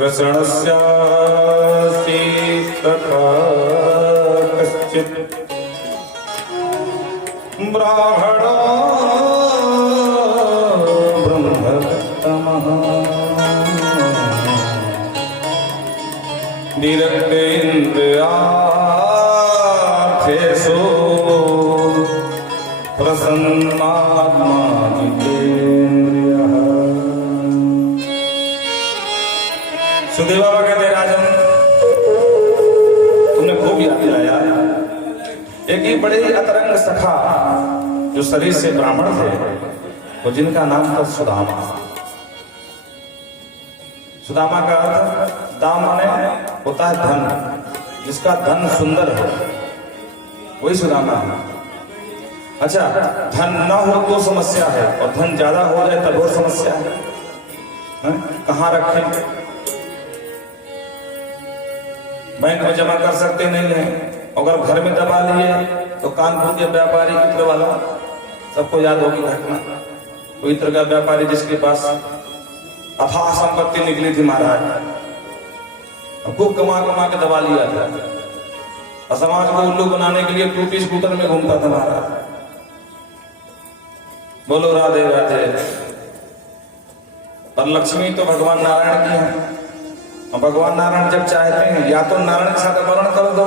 कृष्णस्यास्ति तथा कश्चित् ब्राह्मणो ब्रह्मोत्तमः विरक्तेन्द्रियार्थेषु प्रसन्नात्मा जितेन्द्रियः। सुदेव बाबा कहते राजन तुमने खूब याद दिलाया। एक ही बड़े अतरंग सखा जो शरीर से ब्राह्मण थे वो जिनका नाम था सुदामा। सुदामा का अर्थ दाम माने होता है धन, जिसका धन सुंदर है वही सुदामा है। अच्छा, धन न हो तो समस्या है और धन ज्यादा हो जाए तब और समस्या है। कहाँ रखें? बैंक में जमा कर सकते नहीं है, अगर घर में दबा लिए तो कानपुर के व्यापारी इत्र वाला सबको याद होगी घटना। कोई इत्र का व्यापारी जिसके पास अथाह संपत्ति निकली थी महाराज, खूब कमा कमा के दबा लिया था और समाज को उल्लू बनाने के लिए टूटी स्कूटर में घूमता था महाराज। बोलो राधे राधे। पर लक्ष्मी तो भगवान नारायण की है और भगवान नारायण जब चाहते हैं या तो नारायण के साथ अपहरण कर दो,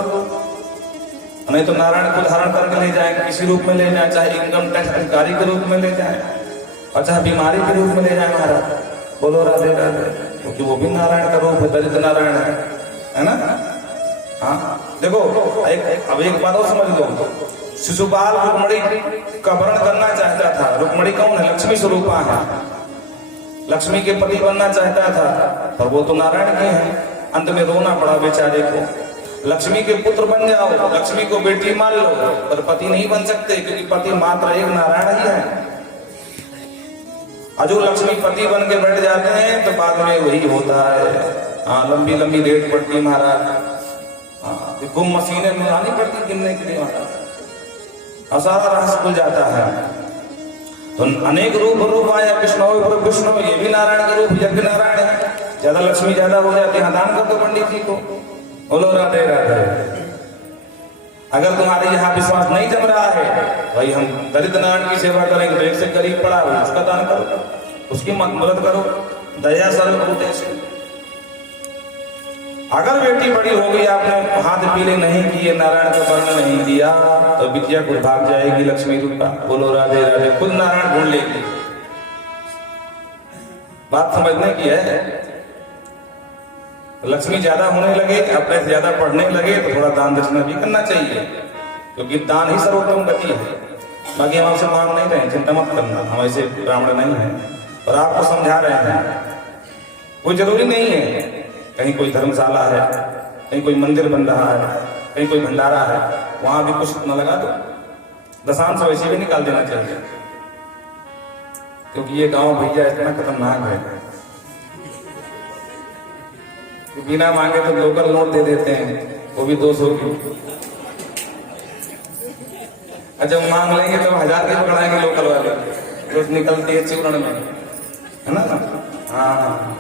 नहीं तो नारायण को धारण करके ले जाए, किसी रूप में ले जाए, चाहे इनकम टैक्स अधिकारी के रूप में ले जाए और चाहे बीमारी के रूप में ले जाए महाराज। बोलो राधे राधे। क्योंकि वो भी नारायण का रूप है, दलित नारायण है ना। हाँ देखो, अब एक बात और समझ लो, शिशुपाल रुक्मणी का वर्ण करना चाहता था। रुक्मणी कौन है? लक्ष्मी स्वरूपा है, लक्ष्मी के पति बनना चाहता था, पर वो तो नारायण के हैं। अंत में रोना पड़ा बेचारे को। लक्ष्मी के पुत्र बन जाओ, लक्ष्मी को बेटी मान लो, पर पति नहीं बन सकते क्योंकि पति मात्र एक नारायण ही है। और जो लक्ष्मी पति बन के बैठ जाते हैं तो बाद में वही होता है। हाँ, लंबी लंबी रेट पड़ती महाराज। हाँ, खूब मशीनें मंगानी पड़ती गिनने के लिए महाराज, और सारा रहस्य खुल जाता है। तो अनेक रूप आया विष्णु, विष्णु ये भी नारायण का रूप, यज्ञ नारायण है। ज्यादा लक्ष्मी ज्यादा हो जाती है, दान कर दो पंडित जी को। बोलो राधे राधे। अगर तुम्हारे यहाँ विश्वास नहीं जम रहा है, भाई हम दलित नारायण की सेवा करेंगे तो एक से गरीब पड़ा हुआ उसका दान करो, उसकी मदद करो, दया सर्वभूतेषु से। अगर बेटी बड़ी हो गई, आपने हाथ पीले नहीं किए, नारायण का वर्ण नहीं दिया, तो बिटिया को भाग जाएगी लक्ष्मी रूपा। बोलो राधे राधे। खुद नारायण ढूंढ लेगी। बात समझने की है। लक्ष्मी ज्यादा होने लगे, अपने से ज्यादा पढ़ने लगे तो थोड़ा दान दक्षिणा भी करना चाहिए, क्योंकि दान ही सर्वोत्तम गति है। बाकी हम आपसे मांग नहीं रहे, चिंता मत करना, हम ऐसे ब्राह्मण नहीं है, और आपको समझा रहे हैं। कोई जरूरी नहीं है, कहीं कोई धर्मशाला है, कहीं कोई मंदिर बन रहा है, कहीं कोई भंडारा है, वहां भी कुछ न लगा दो, दशांश वैसे भी निकाल देना चाहिए। क्योंकि ये गांव भैया इतना खतरनाक है, बिना मांगे तो लोकल नोट दे देते हैं, वो भी 200 की। अच्छा, मांग लेंगे तो 1000 की पकड़ाएंगे लोकल वाले, रोज निकलती है चिवरण में, है ना। हाँ,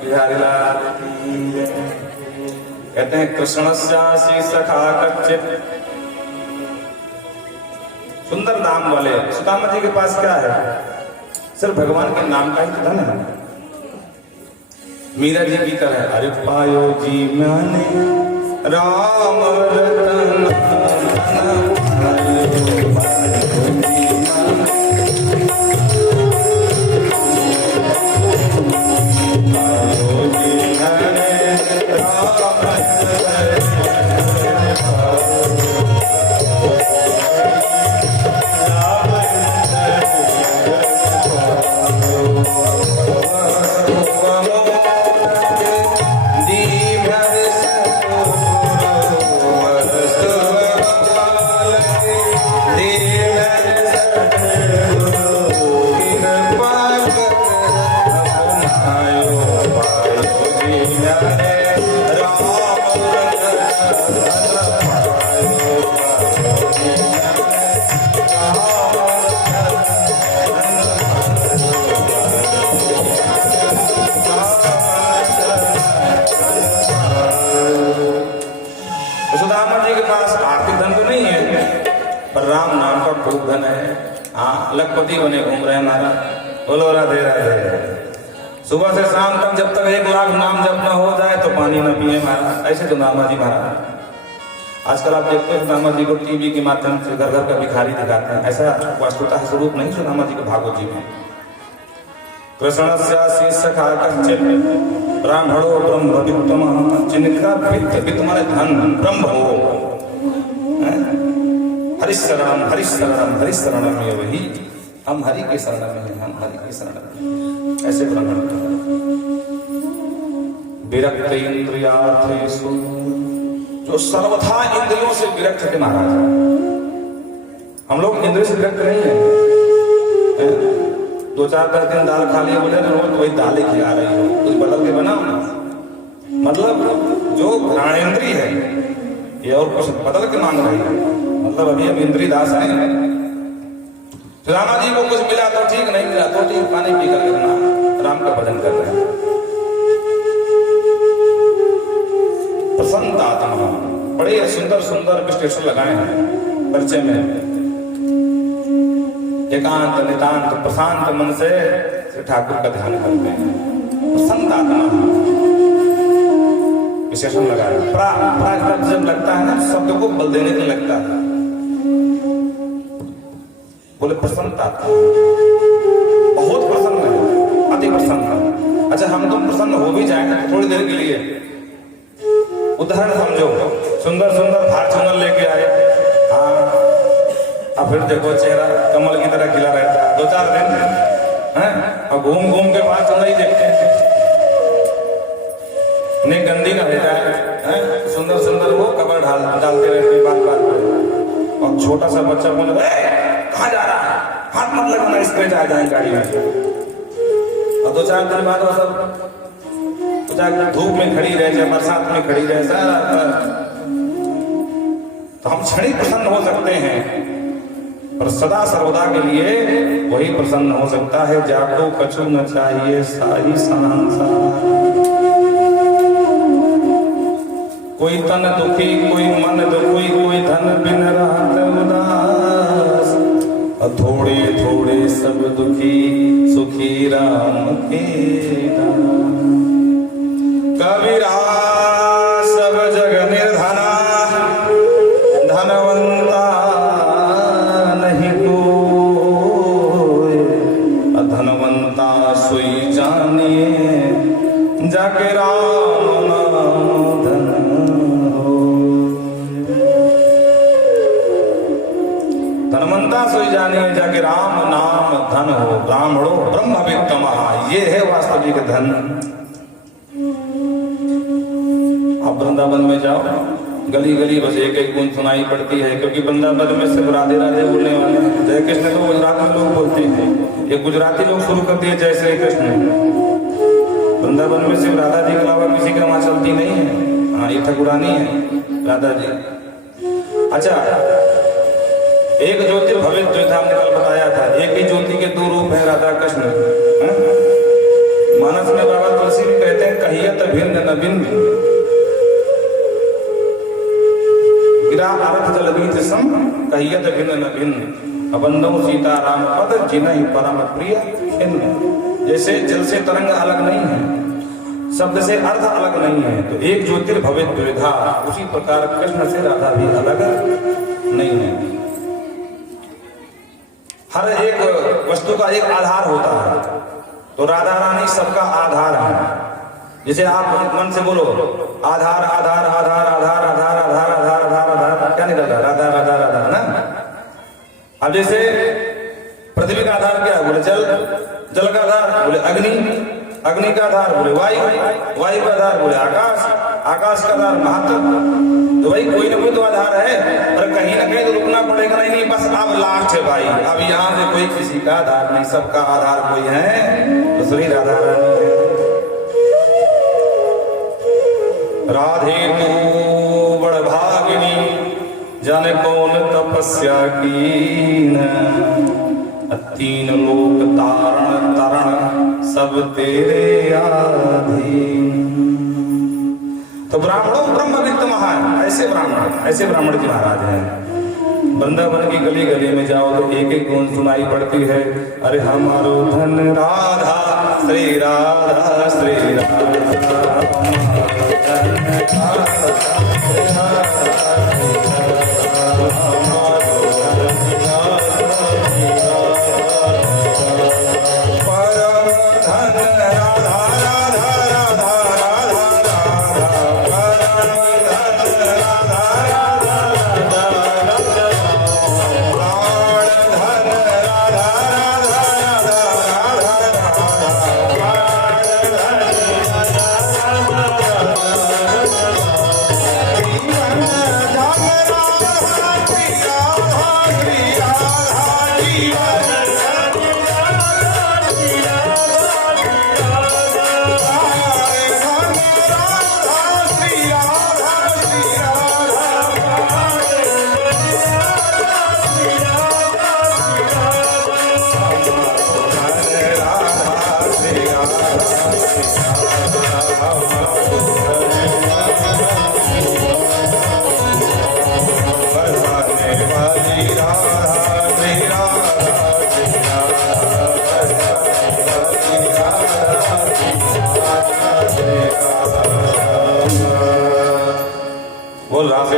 बिहारी लाल कहते हैं कृष्णस्यासि सखा कच्चित्। सुंदर नाम वाले सुदामा जी के पास क्या है? सिर्फ भगवान के नाम का ही धन है। मीरा जी की तरह, अरे पायो जी मैंने राम रतन लखपति बने घूम रहे हैं महाराज। बोलो राधे राधे। सुबह से शाम तक जब तक 1 लाख नाम जप न हो जाए तो पानी न पिए महाराज। ऐसे तो नामा जी महाराज। आजकल आप देखते हैं नामा जी को टीवी के माध्यम से घर घर का भिखारी दिखाते हैं। ऐसा वास्तुतः स्वरूप नहीं सुनामा जी के भागवत जी में। कृष्णस्य शीर्षका कश्चित् ब्राह्मणो ब्रह्मवित्तमः जिनका वित्त माने धन ब्रह्म हो। हरिशरणम हरिशरणम हरिशरणम ये वही हम हरि के शरण में हैं, हम हरि के शरण में। ऐसे ब्राह्मण विरक्त इंद्रियार्थेषु जो सर्वथा इंद्रियों से विरक्त थे महाराज। हम लोग इंद्रियों से विरक्त नहीं है। 2-4 दिन दाल खा लिए बोले ना रोज वही दाल ही खिला रही हो, कुछ बदल के बनाओ ना। मतलब जो घ्राणेन्द्रिय है ये और कुछ बदल के मांग रही है। मतलब अभी हम इंद्रिय दास हैं। रामा जी को कुछ मिला तो ठीक, नहीं मिला तो ठीक, पानी पी कर करना, राम का भजन कर रहे हैं। प्रसन्न आत्मा बड़े सुंदर सुंदर विश्लेषण लगाए हैं परिचय में। एकांत नितांत प्रशांत मन से ठाकुर का ध्यान करते हैं। प्रसन्न आत्मा विशेषण लगाए। जब लगता है ना शब्द को बल देने के लगता है। बोले प्रसन्नता, बहुत प्रसन्न है, अति प्रसन्न। अच्छा हम तुम प्रसन्न हो भी जाए थोड़ी देर के लिए, उदाहरण समझो, सुंदर सुंदर फॉर्च्यूनर लेके आए, हाँ, अब फिर देखो चेहरा कमल की तरह खिला रहता है 2-4 दिन हैं, और घूम घूम के फॉर्च्यूनर ही देखते हैं, उन्हें गंदी ना हो जाए। सुंदर सुंदर वो कपड़ा डालते रहते बार बार। और छोटा सा बच्चा बोले कहाँ जा रहा है, हाथ मत लगाना, स्क्रैच आ जाए गाड़ी में। और 2-4 दिन बाद वो सब धूप में खड़ी रहे चाहे बरसात में खड़ी रहे सारा, तो हम क्षणिक प्रसन्न हो सकते हैं, पर सदा सर्वदा के लिए वही प्रसन्न हो सकता है जाको कछु न चाहिए साई संसार। कोई तन दुखी कोई मन दुखी कोई धन बिन रहत उदास, थोड़े थोड़े सब दुखी सुखी राम के दास। कबीरा सब जग निर्धना धनवंता नहीं कोई, धनवंता सोई जानिए जाके राम नाम धन हो। धनवंता सोई जानिए जाके राम नाम धन हो। ब्राह्मणो ब्रह्मवित्तमः, ये है वास्तविक धन। आप वृंदावन में जाओ, गली गली बस एक एक गुण सुनाई पड़ती है, क्योंकि वृंदावन में सिर्फ राधे राधे बोलने वाले हैं। जय कृष्ण तो गुजरात में लोग बोलते हैं, ये गुजराती लोग शुरू कर दिए जय श्री कृष्ण। वृंदावन में सिर्फ राधा जी के अलावा किसी का वहां चलती नहीं है। हाँ, ये ठकुरानी है राधा जी। अच्छा, एक ज्योतिर्भवित जो था हमने कल बताया था, एक ही ज्योति के 2 रूप है राधा कृष्ण। मानस में बाबा तुलसी भी कहते हैं कहियत भिन्न न भिन्न, गिरा अर्थ जल बीच सम कहियत भिन्न न भिन्न, अबंधो सीता राम पद जिन्हि परम प्रिय खिन्न। जैसे जल से तरंग अलग नहीं है, शब्द से अर्थ अलग नहीं है, तो एक ज्योतिर्भवित द्विधा, उसी प्रकार कृष्ण से राधा भी अलग नहीं है। हर एक वस्तु का एक आधार होता है, तो राधा रानी सबका आधार है। जैसे आप मन से बोलो आधार आधार आधार आधार आधार आधार आधार आधार आधार, क्या नहीं राधा राधा राधा राधा ना। अब जैसे पृथ्वी का आधार क्या है, बोले जल, जल का आधार बोले अग्नि, अग्नि का आधार बोले वायु, वायु का आधार बोले आकाश, आकाश का आधार महातत्व। तो भाई कोई ना कोई तो आधार है, पर कहीं ना कहीं तो रुकना पड़ेगा। नहीं बस अब लास्ट है भाई, अब यहाँ से कोई किसी का आधार नहीं, सबका आधार कोई है तो श्री राधा रानी है। राधे तू बड़ भागिनी जाने कौन तपस्या कीन, 3 लोक तारण तरण सब तेरे आधीन। तो ब्राह्मणों ब्रह्मवित्तमः, ऐसे ब्राह्मण की महाराज हैं वृंदावन की गली गली में जाओ तो एक एक गूंज सुनाई पड़ती है, अरे हमारो धन राधा श्री राधा श्री राधा,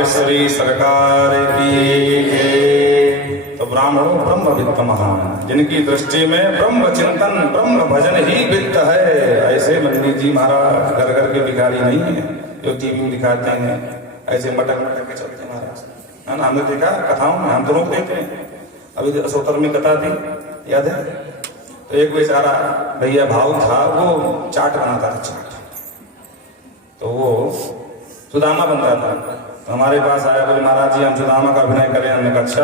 श्री सरकार की जय। तो ब्राह्मणों ब्रह्मवित्त महान, जिनकी दृष्टि में ब्रह्म चिंतन ब्रह्म भजन ही वित्त है, ऐसे मंदिर जी महाराज घर घर के भिखारी नहीं है जो टीवी में दिखाते हैं, ऐसे मटक मटक के चलते महाराज, है ना। हमने देखा कथाओं में, हम तो रोक देते हैं। अभी 70 में कथा थी, याद है, तो एक बेचारा भैया भाव था, वो चाट बनाता था, चाट, तो वो सुदामा बन रहा था। हमारे पास आया, बोले महाराज जी हम सुदामा का अभिनय करें। हमने कहा अच्छा,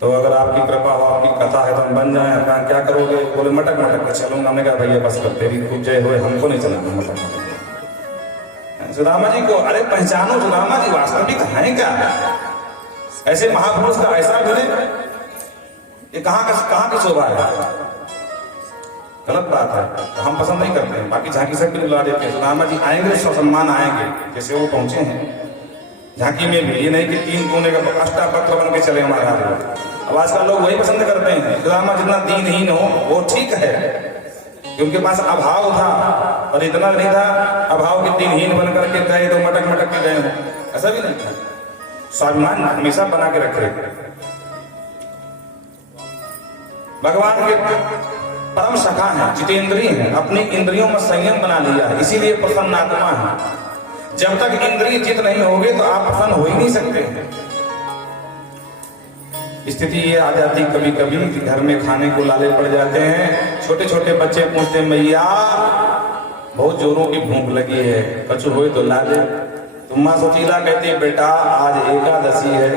तो अगर आपकी कृपा हो, आपकी कथा है तो हम बन जाएं। कहा क्या करोगे? बोले मटक मटक के चलूंगा। हमने कहा भैया बस कर, तेरी खूब जय होए, हमको नहीं चलाना मटक मटक। सुदामा जी को अरे पहचानो, सुदामा जी वास्तविक है क्या? ऐसे महापुरुष का ऐसा अभिनय, ये कहाँ की शोभा है? गलत बात है, तो हम पसंद नहीं करते हैं। बाकी झांकी सब बुला देते हैं, सुदामा जी आएंगे सम्मान आएंगे, जैसे वो पहुंचे हैं झांकी में भी। ये नहीं कि 3 कोने का अष्टापत्र बन के चले हमारे हाथ। अब आजकल लोग वही पसंद करते हैं, सुदामा जितना दीनहीन हो वो ठीक है, उनके पास अभाव था और इतना नहीं था अभाव के दीनहीन बन करके गए तो मटक मटक के गए हो, ऐसा भी नहीं था। स्वाभिमान हमेशा बना के रखे। भगवान के परम सखा है, जितेंद्रिय है, अपनी इंद्रियों में संयम बना लिया है, इसीलिए प्रसन्न आत्मा है। जब तक इंद्रिय जित नहीं होगे तो आप प्रसन्न हो ही नहीं सकते। स्थिति ये आ जाती कभी कभी कि घर में खाने को लाले पड़ जाते हैं, छोटे छोटे बच्चे पूछते हैं मैया बहुत जोरों की भूख लगी है, कछु हो तो ला दे। तो माँ सुशीला कहती है बेटा आज एकादशी है,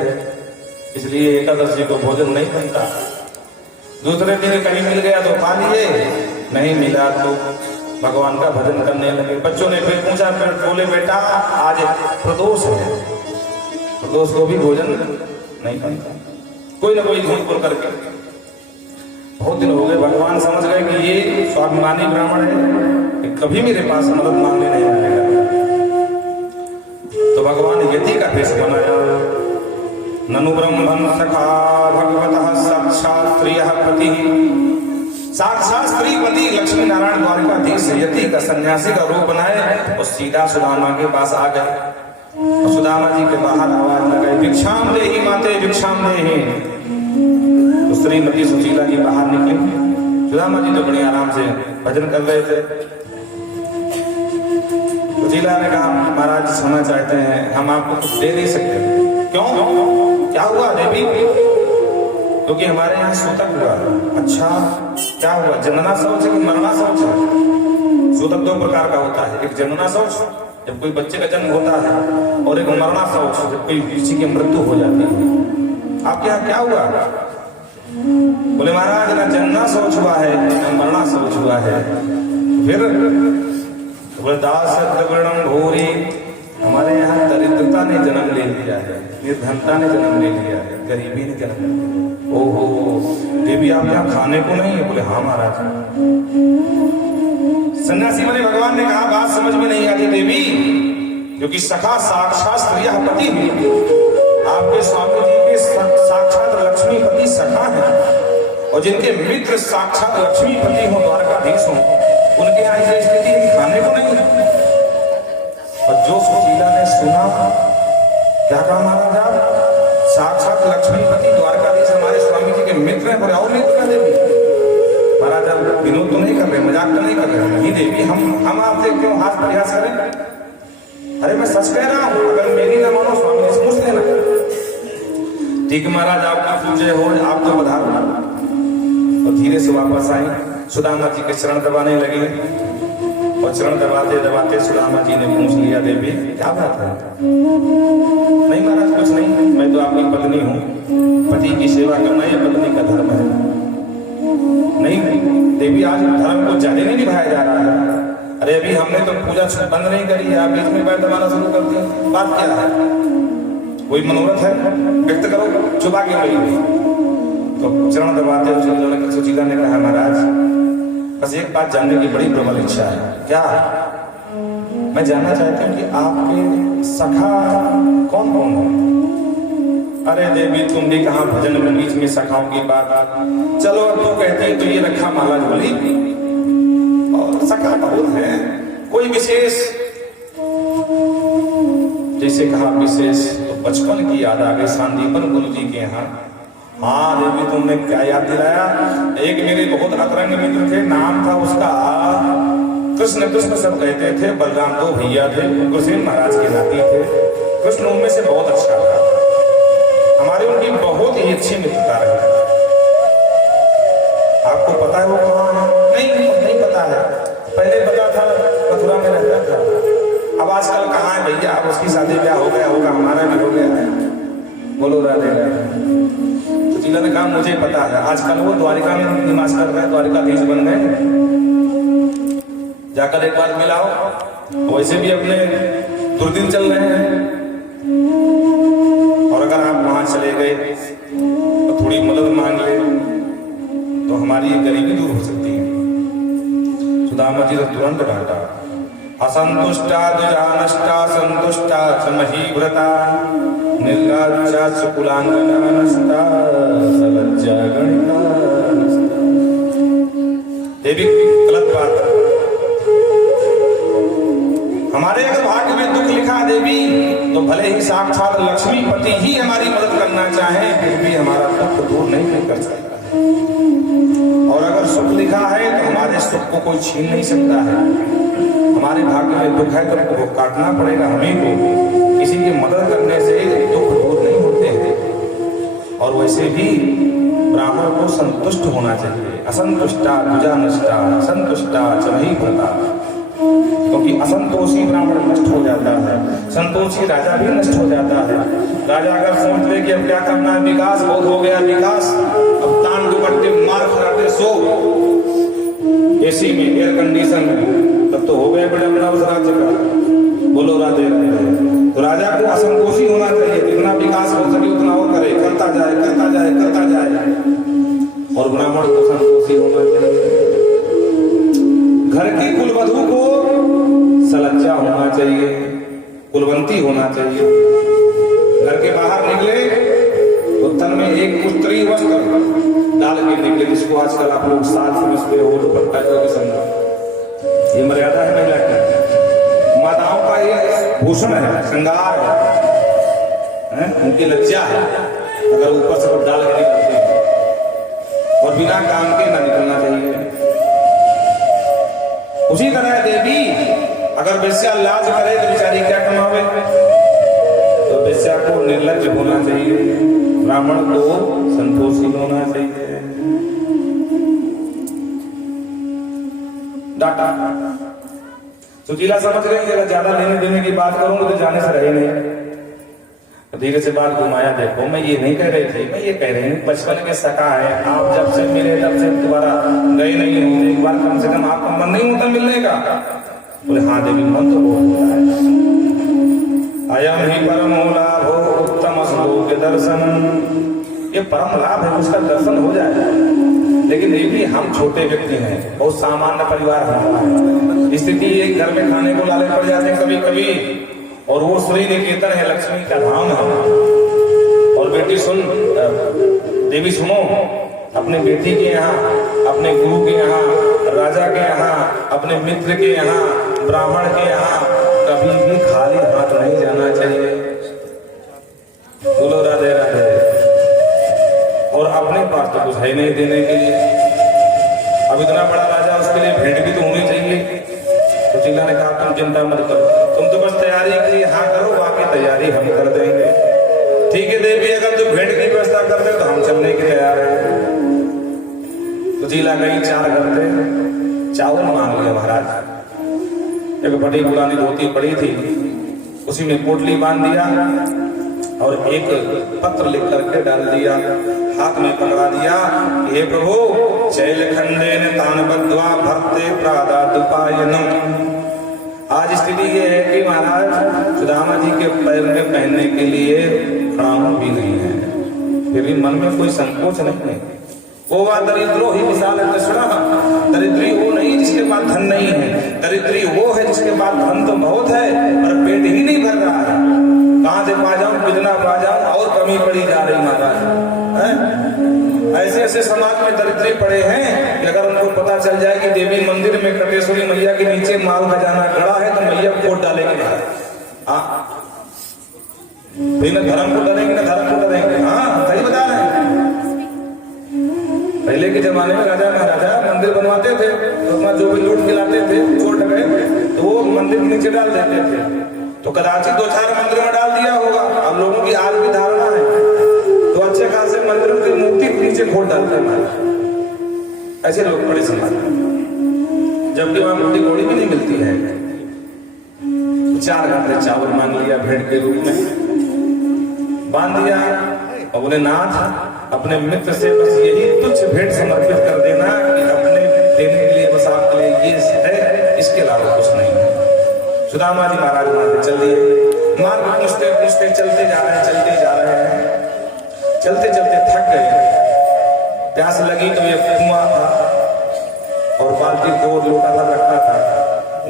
इसलिए एकादशी को भोजन नहीं बनता। दूसरे दिन कहीं मिल गया तो खा लिए, नहीं मिला तो भगवान का भजन करने लगे। बच्चों ने फिर पूछा, फिर बोले बेटा आज प्रदोष है, प्रदोष को भी भोजन नहीं बनता। कोई ना कोई झूठ बोल करके बहुत दिन हो गए। भगवान समझ गए कि ये स्वाभिमानी ब्राह्मण है, कि कभी मेरे पास मदद मांगने नहीं आएगा। तो भगवान यति का भेष बनाया। ननु ब्रह्मन् सखा भगवतः साक्षात् स्त्रियः पतिः, साक्षात स्त्रीपति लक्ष्मी नारायण द्वारिकाधीश यति का सन्यासी का रूप बनाए और सीधा सुदामा के पास आ गए। और सुदामा जी के बाहर आवाज लगाई, भिक्षाम देहि माते भिक्षाम देहि। तो श्रीमती सुशीला जी बाहर निकली। सुदामा जी तो बड़े आराम से भजन कर रहे थे। सुशीला ने कहा महाराज जी सुनना चाहते हैं, हम आपको कुछ दे नहीं सकते। क्यों, क्या हुआ देवी? क्योंकि हमारे यहाँ सूतक हुआ। अच्छा क्या हुआ? जनना शौच है कि मरना शौच है? सूतक 2 प्रकार का होता है, एक जनना शौच जब कोई बच्चे का जन्म होता है, और एक मरना शौच जब कोई किसी की मृत्यु हो जाती है। आपके यहाँ क्या हुआ? बोले महाराज ना जनना शौच हुआ है ना मरना शौच हुआ है। फिर बोले दास भूरी, हमारे यहाँ दरिद्रता ने जन्म ले लिया है, निर्धनता ने जन्म ले लिया है, गरीबी ने जन्म ले लिया। ओहो देवी आप यहाँ खाने को नहीं है? बोले हाँ महाराज। सन्यासी बने। भगवान ने कहा बात समझ में नहीं आती देवी, क्योंकि सखा साक्षात स्त्रियः पति, आपके स्वामी जी के सखा हैं और जिनके मित्र साक्षात लक्ष्मीपति हो, द्वारकाधीश हो, उनके यहाँ ये स्थिति है खाने को नहीं है। और जो सुशीला ने सुना, क्या कहा महाराज आप, साक्षात लक्ष्मीपति द्वारकाधीश हमारे स्वामी जी के मित्र हैं, और मित्र हैं देवी। महाराज आप विनोद तो नहीं कर रहे, मजाक तो नहीं कर रहे, नहीं देवी, हम आपसे क्यों हाथ प्रयास करें? अरे मैं सच कह रहा हूं, अगर मेरी ना मानो स्वामी जी से पूछ लेना। ठीक महाराज, आपका पूजे हो, आप तो पधारो। और धीरे से वापस आई, सुदामा जी के चरण दबाने लगे और चरण दबाते दबाते सुदामा जी ने पूछ लिया, देवी क्या बात है? नहीं महाराज कुछ नहीं, मैं तो आपकी पत्नी हूँ, पति की सेवा करना ये पत्नी का धर्म है। नहीं देवी, आज धर्म को ज्यादा नहीं निभाया जा रहा है। अरे अभी हमने तो पूजा बंद नहीं करी है, आप बीच में पैर दबाना शुरू कर दिया, बात क्या है? कोई मनोरथ है, व्यक्त करो, चुपा के गई। तो चरण दबाते हुए सुशीला ने कहा, महाराज बस एक बात जानने की बड़ी प्रबल इच्छा है। क्या? मैं जानना चाहती हूँ कि आपके सखा कौन कौन है? अरे देवी तुम भी कहाँ भजन में बीच में सखाओं की बात, चलो अब तो कहते हैं तो ये रखा माला झोली, और सखा बहुत है, कोई विशेष? जैसे कहा विशेष, तो बचपन की याद आ गई सांदीपन गुरु जी के यहाँ। हाँ देवी तुमने क्या याद दिलाया, एक मेरे बहुत अतरंग मित्र थे, नाम था उसका कृष्ण। कृष्ण सब कहते थे, बलराम दो भैया थे, उग्रसेन महाराज के नाती थे। कृष्ण उनमें से बहुत अच्छा था, हमारी उनकी बहुत ही अच्छी मित्रता रही। आपको पता है वो कहाँ है? नहीं पता है, पहले पता था मथुरा में रहता था, अब आजकल कहाँ है भैया? अब उसकी शादी ब्याह हो गया होगा, हमारा भी हो गया है। बोलो राधे राधे। सुशीला ने कहा मुझे पता है, आजकल वो द्वारिका में निवास कर रहे हैं, द्वारिकाधीश बन गए। जाकर एक बार मिलाओ, वैसे भी अपने दुर्दिन चल रहे हैं, और अगर आप वहां चले गए तो थोड़ी मदद मांग ले तो हमारी गरीबी दूर हो सकती है। सुदामा जी ने तुरंत डांटा, असंतुष्टा दुजानष्टा संतुष्टा च महीव्रता निर्लज्जा च कुलांगना नष्टा सलज्जा गणिता नष्टा। देवी गलत बात, हमारे अगर भाग्य में दुख लिखा देवी, तो भले ही साक्षात लक्ष्मीपति ही हमारी मदद करना चाहे, फिर भी हमारा दुख दूर नहीं कर सकता। और अगर सुख लिखा है तो हमारे सुख को कोई छीन नहीं सकता है। हमारे भाग्य में दुख है तो वो काटना पड़ेगा हमें को, किसी की मदद करने से दुख दूर नहीं होते हैं। और वैसे भी ब्राह्मण को संतुष्ट होना चाहिए, असंतुष्टा दुजा नष्टा संतुष्टा च महीव्रता, क्योंकि असंतोषी ब्राह्मण नष्ट हो जाता है, संतोषी राजा भी नष्ट हो जाता है। राजा अगर सोच ले कि अब क्या करना है, विकास बहुत हो गया, विकास अब तान दुपट्टे मार खराटे सो एसी में, एयर कंडीशन में, तब तो हो गया बड़ा बड़ा उस राज्य का। बोलो राधे राधे। तो राजा को असंतोषी होना चाहिए, जितना विकास हो सके उतना और करे, करता जाए करता जाए करता जाए। और ब्राह्मण को संतोषी होना चाहिए, घर की कुलवधू को सलज्जा होना चाहिए, कुलवंती होना चाहिए। घर के बाहर निकले तो तन में एक उत्तरी वस्त्र डाल के निकले, जिसको आजकल आप लोग साथ समझते हो, दुपट्टा जो भी समझो। ये मर्यादा है महिला की, माताओं का ये भूषण है, श्रृंगार है, उनकी लज्जा है अगर ऊपर से कुछ डाल के निकलते हैं। और बिना काम के ना निकलना चाहिए। उसी तरह देवी अगर वेश्या लाज करे तो बेचारी क्या कमावे, तो वेश्या को निर्लज्ज होना चाहिए, ब्राह्मण को संतोषी होना चाहिए। डाटा सुशीला समझ रही है, ज्यादा लेने देने की बात करूंगी तो जाने से रहे नहीं। धीरे से बात घुमाया, देखो मैं ये नहीं कह रही थी, मैं ये कह रही हूँ बचपन के सखा है, आप जब से मिले तब से दोबारा गए नहीं हो, एक बार कम से कम आपका मन नहीं होता मिलने का? बोले हाँ देवी मन तो बहुत होता है। अयम ही परमो लाभो उत्तम श्लोक दर्शन, ये परम लाभ है, उसका दर्शन हो जाए। लेकिन ये भी हम छोटे व्यक्ति हैं, बहुत सामान्य परिवार हमारा है, स्थिति एक घर में खाने को लाले पड़ जाते हैं कभी कभी, और वो श्री निकेतन है, लक्ष्मी का धाम है। और बेटी सुन, देवी सुनो, अपने बेटी के यहाँ, अपने गुरु के यहाँ, राजा के यहाँ, अपने मित्र के यहाँ, ब्राह्मण के यहाँ कभी भी खाली हाथ नहीं जाना चाहिए। बोलो राधे राधे। और अपने पास तो कुछ है नहीं देने के लिए। अब इतना बड़ा राजा, उसके लिए भेंट भी तो होनी चाहिए। तो जिला ने कहा तुम चिंता मत करो, तुम तो बस तैयारी के लिए हाँ करो, बाकी तैयारी हम कर देंगे। ठीक है देवी, अगर तुम भेंट की व्यवस्था करते हो तो हम चलने के तैयार हैं। तो जिला गई, 4 घंटे चावल मांग लिया महाराज। एक बड़ी पुरानी धोती पड़ी थी, उसी में पोटली बांध दिया और एक पत्र लिख करके डाल दिया, हाथ में पकड़ा दिया। हे प्रभु, शैलखंडेन तान बद्ध्वा भक्ते प्रादादुपायनम। आज स्थिति ये है कि महाराज सुदामा जी के पैर में पहनने के लिए खड़ाऊ भी नहीं है, फिर भी मन में कोई संकोच नहीं है। वो बात दरिद्रो ही विशाल कृष्णा, दरिद्री वो नहीं जिसके पास धन नहीं है, दरिद्री वो है जिसके पास धन तो बहुत है पर पेट ही नहीं भर रहा है। कहां से पा जाऊं, कितना पा जाऊं, और कमी पड़ी जा रही महाराज। ऐसे ऐसे समाज में दरिद्री पड़े हैं कि अगर उनको पता चल जाए कि देवी मंदिर में कटेश्वरी मैया के नीचे माल खजाना खड़ा है तो मैया कोट डालेंगे महाराज। न धर्म को डरेंगे न धर्म को डरेंगे। हाँ सही बता रहे हैं। पहले के जमाने में राजा महाराजा मंदिर बनवाते थे तो अपना जो भी लूट खिलाते थे, छोड़ गए तो वो मंदिर के नीचे डाल देते थे। तो कदाचित 2-4 मंदिर में डाल दिया होगा। अब लोगों की आज भी धारणा है तो अच्छे खासे मंदिरों की मूर्ति नीचे खोल डालते हैं। ऐसे लोग बड़े समाज में, जबकि वहां मूर्ति घोड़ी भी नहीं मिलती है। 4 घंटे चावल मांग लिया भेंट के रूप में, बांध दिया और बोले नाथ अपने मित्र से बस यही तुच्छ भेंट समर्पित कर देना कि अपने देने के लिए बस आपके लिए ये है, इसके अलावा कुछ नहीं है। सुदामा जी महाराज वहां से चल दिए। मार्ग पूछते पूछते चलते जा रहे हैं, चलते जा रहे हैं, चलते चलते थक गए। प्यास लगी तो ये कुआं था और बाल्टी 2 लोटा था रखा था,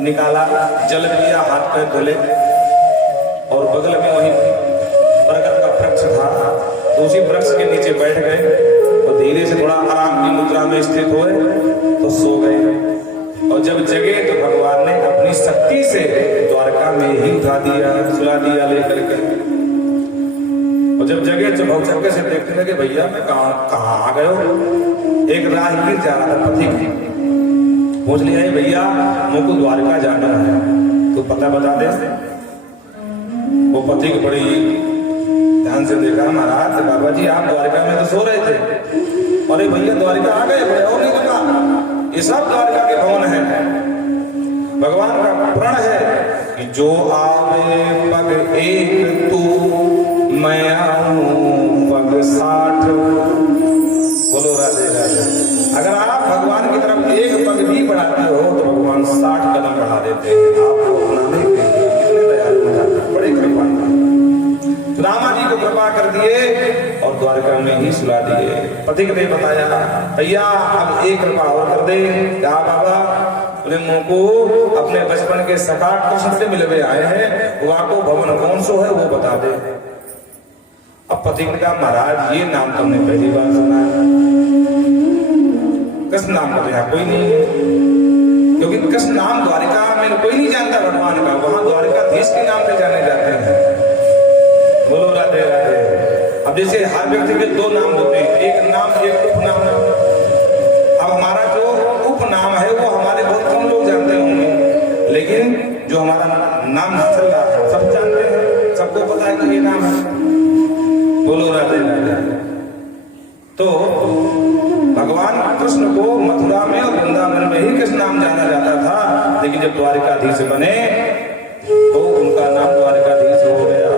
निकाला, जल लिया, हाथ पैर धुले और बगल में वही बरगद का वृक्ष था तो उसी वृक्ष के नीचे बैठ गए और धीरे से थोड़ा आराम की मुद्रा में स्थित हुए तो सो गए। और जब जगे तो भगवान ने अपनी शक्ति से द्वारका में ही उठा दिया, सुला दिया लेकर के। और जब जगे तो भौचक्के से देखने लगे भैया मैं कहाँ आ गए हो। एक राहगीर जा रहा था, पथिक, पूछ लिया भैया मुझको द्वारका जाना है तो पता बता दे। वो पथिक बड़ी ध्यान से देखा, महाराज बाबा जी आप द्वारका में तो सो रहे थे। अरे भैया द्वारका आ गए, और नहीं पता, ये सब द्वारका के भवन है। भगवान का प्रण है कि जो आवे पग एक तू मैं आऊं पग 60। बोलो राधे राधे। अगर आप भगवान की तरफ एक पग भी बढ़ाते हो तो भगवान 60 कदम बढ़ा देते हैं आपको अपनाने के लिए। कितने दयालु हैं, बड़े कृपालु। रामा जी को कृपा कर दिए और द्वारका में ही सुला दिए। पथिक ने बताया भैया अब एक कृपा और कर दे। क्या बाबा? बोले मुझको अपने बचपन के सखा कृष्ण से मिलवे आए हैं, वहां को भवन कौन सो है वो बता दे। अब पथिक ने कहा महाराज ये नाम तुमने पहली बार सुना है, कृष्ण नाम का यहाँ कोई नहीं है, क्योंकि कृष्ण नाम द्वारिका में कोई नहीं जानता भगवान का, वहां द्वारिकाधीश के नाम से जाने जाते हैं। बोलो राधे राधे। अब जैसे हर व्यक्ति के 2 नाम होते हैं, एक नाम एक उपनाम। अब हमारा जो उपनाम है वो हमारे बहुत कम लोग जानते होंगे, लेकिन जो हमारा नाम चल रहा है सब जानते हैं, सबको पता है कि ये नाम है। बोलो राधे राधे। तो भगवान कृष्ण को मथुरा में और वृंदावन में ही कृष्ण नाम जाना जाता था, लेकिन जब द्वारिकाधीश बने तो उनका नाम द्वारिकाधीश हो गया।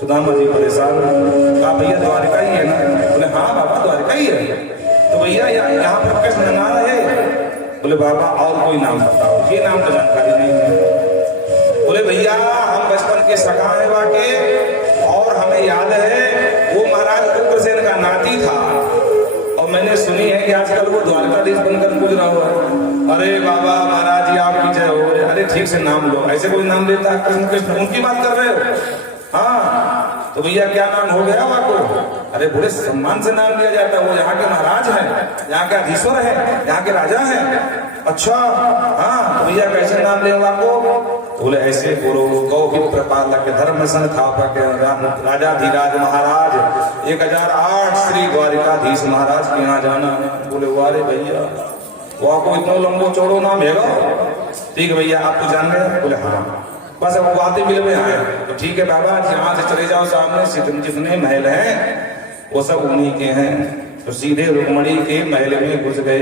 सुदामा जी परेशान, कहा भैया द्वारिका ही है ना? बोले हाँ बाबा द्वारिका ही है। तो भैया यहाँ पर कृष्ण नाम है? बोले बाबा और कोई नाम बताओ, ये नाम तो जानकारी नहीं है। बोले भैया हम बचपन के सखा है वाके और हमें याद है वो महाराज उग्रसेन का नाती था और मैंने सुनी है कि आजकल वो द्वारकाधीश बनकर पूज रहा हुआ है। अरे बाबा महाराज जी आपकी जय हो। अरे ठीक से नाम लो, ऐसे कोई नाम लेता है कृष्ण कृष्ण, उनकी बात कर रहे हो? हाँ तो भैया क्या नाम हो गया आपको? अरे बड़े सम्मान से नाम लिया जाता है, वो यहाँ के महाराज हैं, यहाँ के अधीश्वर हैं, यहाँ के राजा हैं। अच्छा हाँ, तो भैया कैसे नाम ले आपको? बोले ऐसे बोलो, गौ विप्र पालक धर्म संस्थापक राजाधिराज महाराज 1008 श्री द्वारिकाधीश महाराज के यहाँ जाना। बोले वारे भैया वो आपको इतना लंबो चौड़ो नाम है? ठीक है भैया, आपको जान गए? बोले हाँ, बस अब बातें मिल में आए। तो ठीक है बाबा, यहाँ से चले जाओ, सामने से जितने महल हैं वो सब उन्हीं के हैं। तो सीधे रुक्मणी के महल में घुस गए।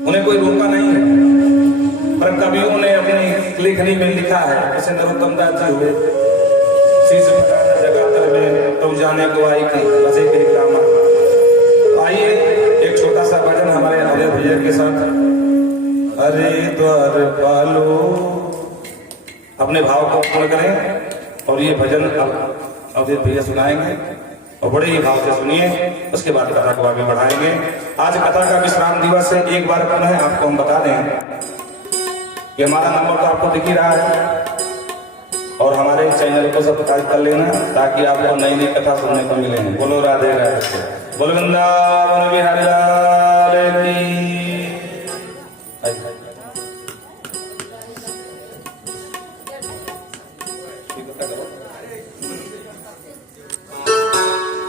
उन्हें कोई रोका नहीं, पर कवियों ने अपनी लेखनी में लिखा है, जैसे नरोत्तम दास जी हुए, शीश जगह में तो जाने को आई थी बसे के काम। तो आइए एक छोटा सा भजन हमारे अजय भैया के साथ। अरे द्वार पालो, अपने भाव को पूर्ण करें और ये भजन अवधेश भैया सुनाएंगे और बड़े ही भाव से सुनिए, उसके बाद कथा को आगे बढ़ाएंगे। आज कथा का विश्राम दिवस है। एक बार पुनः आपको हम बता दें कि हमारा नंबर तो आपको दिख ही रहा है और हमारे चैनल को सब्सक्राइब कर लेना ताकि आपको नई नई कथा सुनने को मिले। बोलो राधे राधे, बोलो वृंदावन बिहारी लाल की।